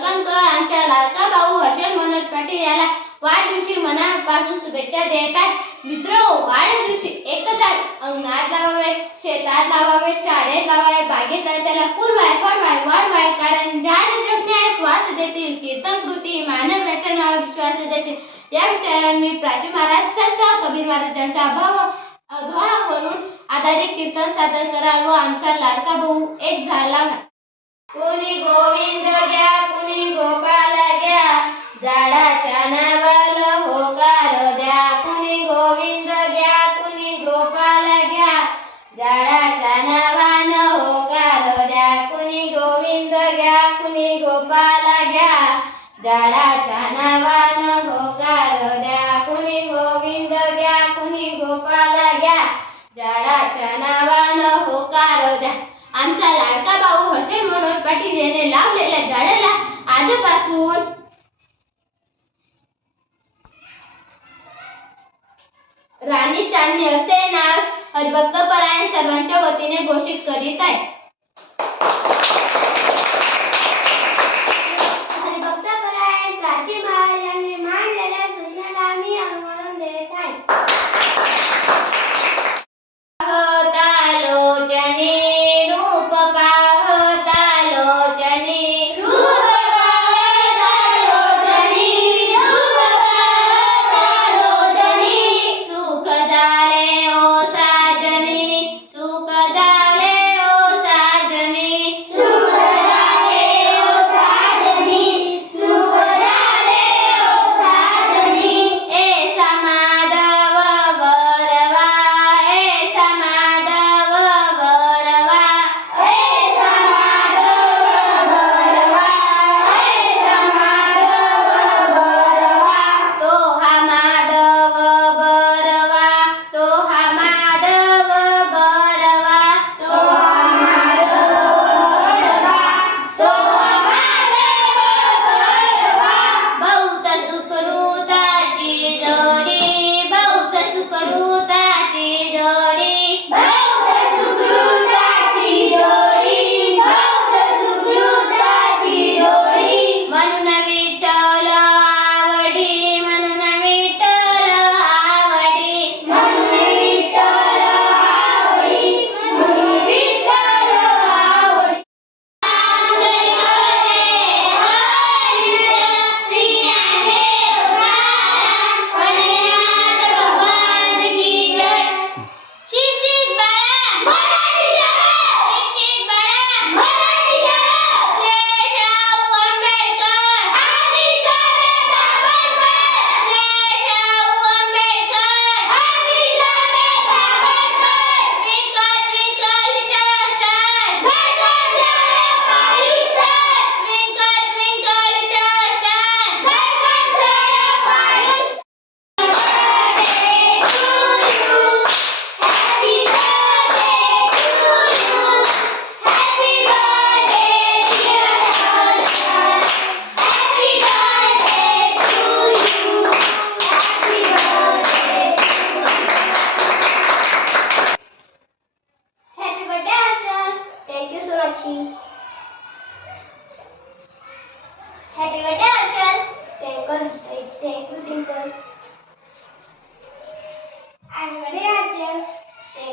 वळकणकर आमच्या लाडका भाऊ हर्षल मनोज पाटील याला वाढदिवशी मनापासून शुभेच्छा देतात मित्र वाढदिवशी एकच आठ अंगणात लावावे शेतात लावावे शाळेत लावावे बागेत लावावे त्याला फुल वाय वाढ वाढवाय कारण झाड जगण्यास श्वास देतील कीर्तन कृती मानव रचना विश्वास देतील. या विचाराने मी प्राची महाराज संत कबीर महाराज यांचा अभाव अधवा करून आधारित कीर्तन सादर करा व आमचा लाडका भाऊ एक झाड लावा कुणी गोविंद घ्या कुणी गोपाल घ्या झाडाच्या नावाला होकार द्या. कुणी गोविंद घ्या कुणी गोपाल घ्या झाडाच्या नावानं होकार द्या. कुणी गोविंद घ्या कुणी गोपाल घ्या झाडाच्या नावानं होकार द्या. कुणी गोविंद घ्या कुणी गोपाल घ्या झाडाच्या नावानं होकार द्या. आमचा लाडका भाऊ याने लावलेल्या झाडाला आजपासून राणी चांदणे असे नाव हरिभक्त परायण सर्वांच्या वतीने घोषित करीत आहे.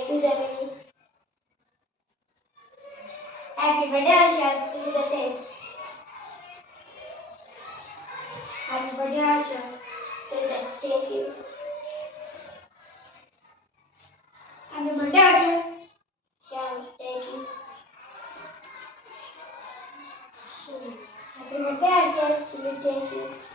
to the mini. Everybody are shouting to the tent. Everybody are shouting. Say that. Thank you. Everybody are shouting. Thank you. Everybody are shouting. Thank you.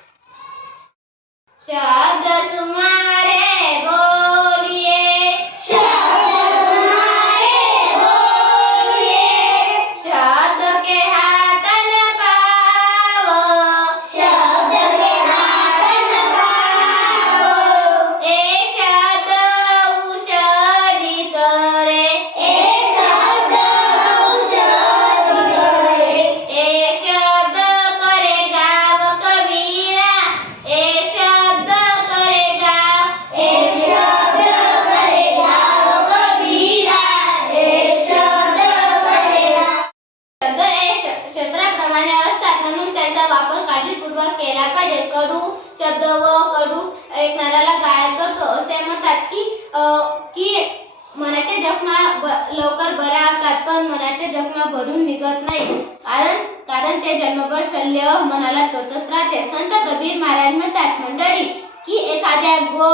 लवकर पण मनाचे जखमा भरून निघत नाही. कारण कारण ते जन्मभर शल्य मनाला टोचत राहते. संत कबीर महाराज म्हणतात मंडळी की एखाद्या गो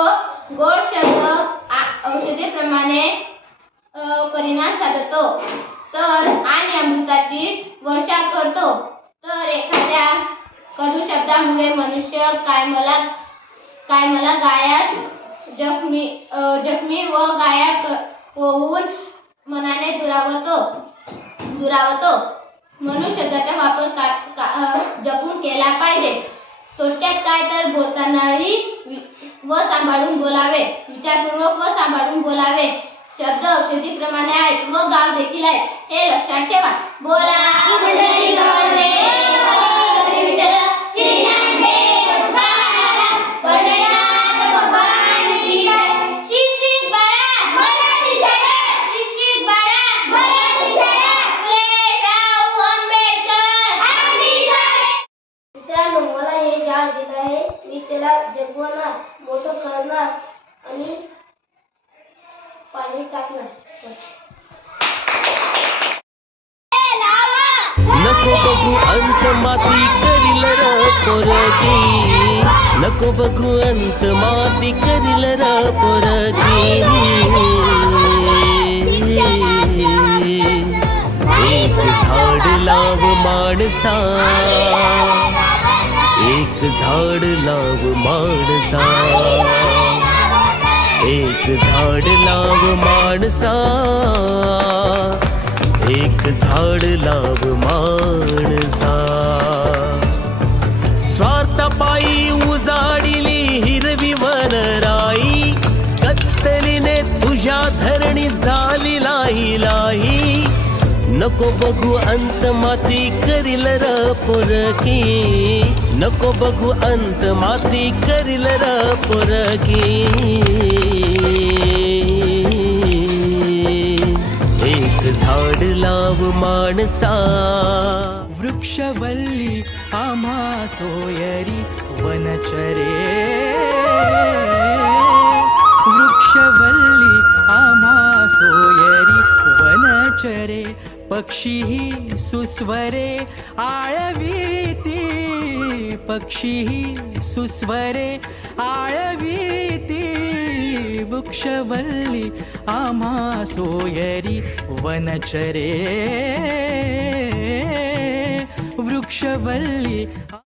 गोड शब्द आ- औषधीप्रमाणे परिणाम साधतो. तर आणि अमृताची वर्षा करतो. तर एखाद्या कडू शब्दामुळे मनुष्य काय मला काय मला गायाळ जखमी जखमी व गायाळ होऊन मनाने दुरावतो. दुरावतो. म्हणून शब्दाचा वापर का- का- जपून केला पाहिजे. थोडक्यात काय तर बोलतानाही व सांभाळून बोलावे. विचारपूर्वक व सांभाळून बोलावे. शब्द औषधीप्रमाणे आहेत व गाव देखील आहेत. हे लक्षात ठेवा. बोला तो करणार आणि पाणी टाकणार. नको बघू अंत माती करील र पोरगी. नको बघू अंत माती करील र पोरगी. एक झाड लाव माणसा. एक झाड लाव माणसा. एक झाड लाव माणसा. एक झाड लाव माणसा नको बघू अंत माती करील र पोरकी नको बघू अंत माती करील र पोरकी एक झाड लाव माणसा. वृक्षवल्ली आम्हा सोयरी वनचरे. वृक्षवल्ली आम्हा सोयरी वनचरे. पक्षीही सुस्वरे आळवीती. पक्षीही सुस्वरे आळवीती. वृक्षवल्ली आम्हा सोयरी वनचरे. वृक्षवल्ली